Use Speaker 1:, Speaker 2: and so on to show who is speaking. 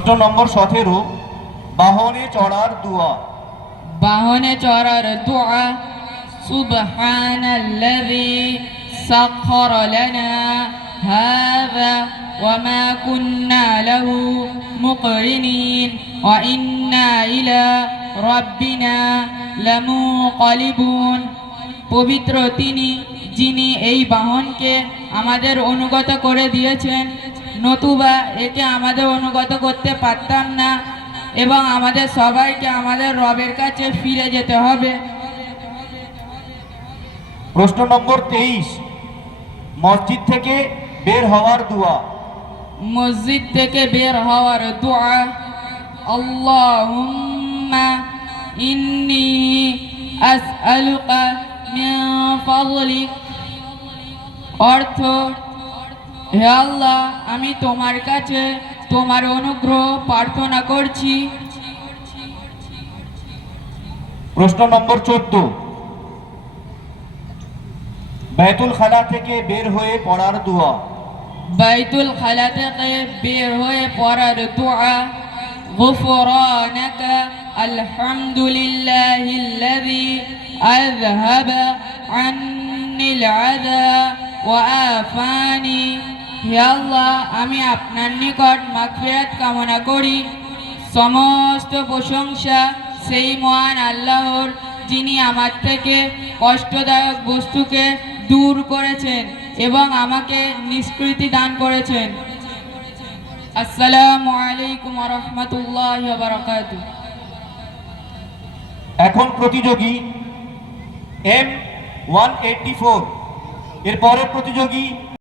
Speaker 1: প্রশ্ন নম্বর সতেরো বাহনে চড়ার দুয়া
Speaker 2: বাহনে চড়ার দোয়া সুবহানাল্লাযী সাখখার লানা হাযা وما كنا له مقرنين وإنا إلى ربنا لمنقلبون পবিত্র তিনি যিনি এই বাহনকে আমাদের অনুগত করে দিয়েছেন নতুবা একে আমাদের অনুগত করতে পারতাম না এবং আমাদের সবাইকে আমাদের রবের কাছে ফিরে যেতে হবে।
Speaker 1: প্রশ্ন নম্বর তেইশ। মসজিদ থেকে বের হওয়ার দুয়া।
Speaker 2: মসজিদ থেকে বের হওয়ার দোয়া আল্লাহুম্মা ইন্নি আসআলুকা মিন ফাদলিক। অর্থ হে আল্লাহ আমি তোমার কাছে তোমার অনুগ্রহ প্রার্থনা করছি
Speaker 1: প্রশ্ন নম্বর চোদ্দ বেতুল খালা থেকে বের হয়ে পড়ার দুয়া
Speaker 2: বাইতুল খালা থেকে বের হয়ে পড়ার দোয়া غفرانك الحمد لله الذي أذهب عني العذى وآفاني হে আল্লাহ, আমি আপনার নিকট মাগফিরাত কামনা করি। সমস্ত প্রশংসা সেই মহান আল্লাহর, যিনি আমার থেকে কষ্টদায়ক বস্তুকে দূর করেছেন এবং আমাকে নিষ্কৃতি দান করেছেন। আসসালামু আলাইকুম রহমতুল্লাহ বারকাতু
Speaker 1: এখন প্রতিযোগী এম ওয়ান এইটটি ফোর, এর পরের প্রতিযোগী